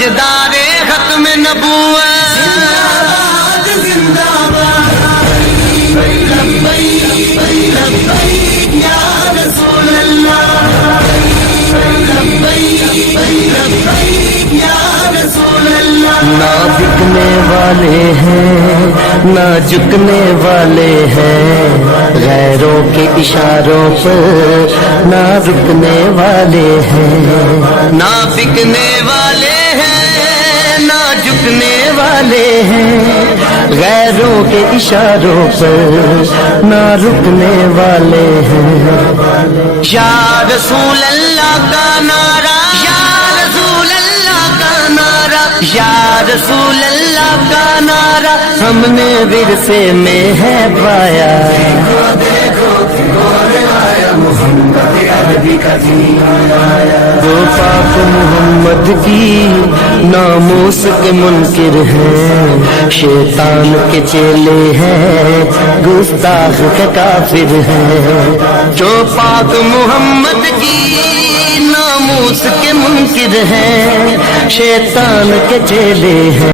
تاجدارے ختم نبوت نہ بکنے والے ہیں نہ جھکنے والے ہیں، غیروں کے اشاروں پر نہ رکنے والے ہیں، نہ بکنے والے ہیں نہ جھکنے والے ہیں، غیروں کے اشاروں پر نہ رکنے والے ہیں۔ یا رسول اللہ کا نعرہ، یا رسول اللہ کا نعرہ، یا رسول اللہ کا نعرہ ہم نے ورثے میں ہے پایا۔ وہ پاک محمد کی ناموس کے منکر ہیں، شیطان کے چیلے ہیں، گستاخ کے کافر ہیں۔ جو پاک محمد کی ناموس کے منکر ہیں، شیطان کے چیلے ہیں۔